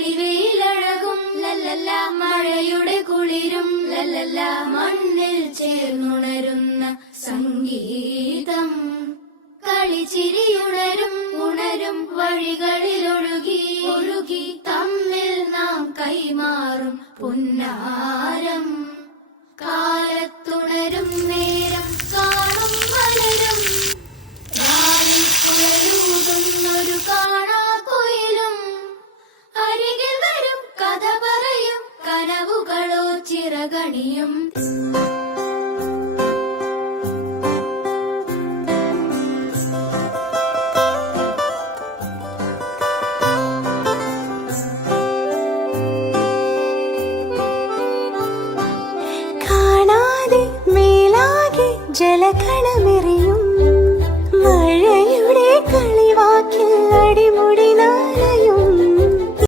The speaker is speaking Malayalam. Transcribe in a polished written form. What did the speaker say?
തെളിവെയിലഴകും ലല്ലല്ല, മഴയുടെ കുളിരും ലല്ലല്ല, മണ്ണിൽ ചേർന്നുണരുന്ന സംഗീതം. കളിച്ചിരിയുണരും ഉണരും വഴികളിലൊഴുകി ഒഴുകി തമ്മിൽ നാം കൈമാറും പുന്നാരം. കാലത്തുണരും നേരം കാണും മലരും ൂതുന്നൊരു കാണാക്കുയിലും. അരികിൽ വരും കഥ പറയും കനവുകളോ ചിറകണിയും. കാണാതെ മേലാകെ ജലകണമെറിയും